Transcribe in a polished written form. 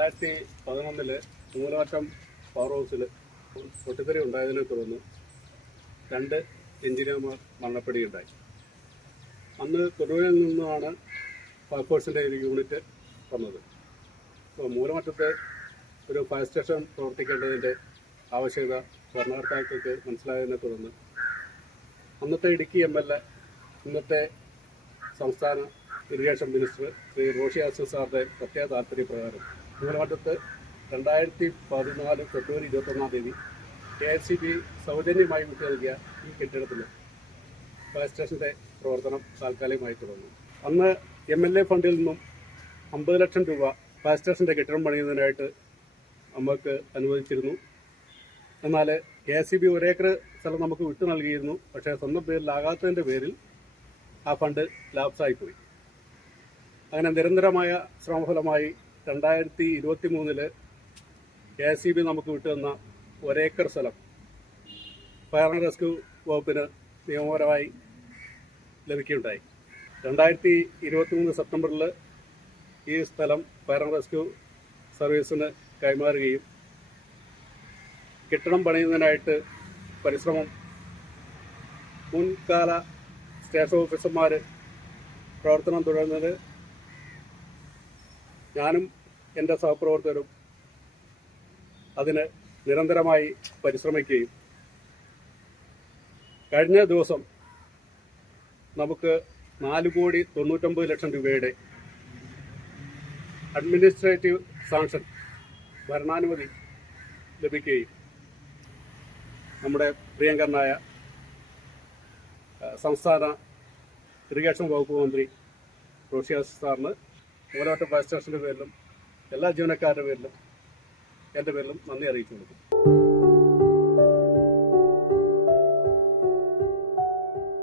2011 Moolamattom power ഹൗസിൽ പൊട്ടിത്തെറി ഉണ്ടായതിനെ തുടർന്ന് 2 എഞ്ചിനീയർമാർ മരണപ്പെടുകയുണ്ടായി. അന്ന് തൊടുപുഴയിൽ നിന്നുമാണ് ഫയർഫോഴ്സിൻ്റെ ഒരു യൂണിറ്റ് വന്നത്. അപ്പോൾ മൂലമറ്റത്ത് ഒരു ഫയർ സ്റ്റേഷൻ പ്രവർത്തിക്കേണ്ടതിൻ്റെ ആവശ്യകത ഭരണകർത്താക്കൾക്ക് മനസ്സിലായതിനെ തുടർന്ന് അന്നത്തെ ഇടുക്കി MLA, ഇന്നത്തെ സംസ്ഥാന ഇറിഗേഷൻ മിനിസ്റ്റർ ശ്രീ റോഷി അഗസ്റ്റിൻ സാറിൻ്റെ പ്രത്യേക താല്പര്യപ്രകാരം മൂലമറ്റത്ത് 2014 ഫെബ്രുവരി 21 KICB സൗജന്യമായി വിട്ടു നൽകിയ ഈ കെട്ടിടത്തിൽ ഫയർ സ്റ്റേഷൻ്റെ പ്രവർത്തനം താൽക്കാലികമായി തുടർന്നു. അന്ന് MLA ഫണ്ടിൽ നിന്നും 50 ലക്ഷം രൂപ ഫയർ സ്റ്റേഷൻ്റെ കെട്ടിടം പണിയുന്നതിനായിട്ട് നമുക്ക് അനുവദിച്ചിരുന്നു. എന്നാൽ KICB 1 ഏക്കർ സ്ഥലം നമുക്ക് വിട്ടു നൽകിയിരുന്നു. പക്ഷേ സ്വന്തം പേരിലാകാത്തതിൻ്റെ പേരിൽ ആ ഫണ്ട് ലാപ്സായിപ്പോയി. അങ്ങനെ നിരന്തരമായ ശ്രമഫലമായി 2023 KICB നമുക്ക് വിട്ടുതന്ന 1 ഏക്കർ സ്ഥലം ഫയർ ആൻഡ് റെസ്ക്യൂ വകുപ്പിന് നിയമപരമായി ലഭിക്കുകയുണ്ടായി. 2023 സെപ്റ്റംബറിൽ ഈ സ്ഥലം ഫയർ ആൻഡ് റെസ്ക്യൂ സർവീസിന് കൈമാറുകയും കെട്ടിടം പണിയുന്നതിനായിട്ട് പരിശ്രമം മുൻകാല സ്റ്റേഷൻ ഓഫീസർമാർ പ്രവർത്തനം തുടരുന്നത് ഞാനും എൻ്റെ സഹപ്രവർത്തകരും അതിന് നിരന്തരമായി പരിശ്രമിക്കുകയും കഴിഞ്ഞ ദിവസം നമുക്ക് 4,99,00,000 രൂപയുടെ അഡ്മിനിസ്ട്രേറ്റീവ് സാങ്ഷൻ ഭരണാനുമതി ലഭിക്കുകയും നമ്മുടെ പ്രിയങ്കരനായ സംസ്ഥാന ഇറിഗേഷൻ വകുപ്പ് മന്ത്രി റോഷി അഗസ്റ്റിൻ സാറിന് മൂലമറ്റം ഫയർ സ്റ്റേഷൻ്റെ പേരിലും എല്ലാ ജീവനക്കാരുടെ പേരിലും എൻ്റെ പേരിലും നന്ദി അറിയിച്ചു കൊടുക്കും.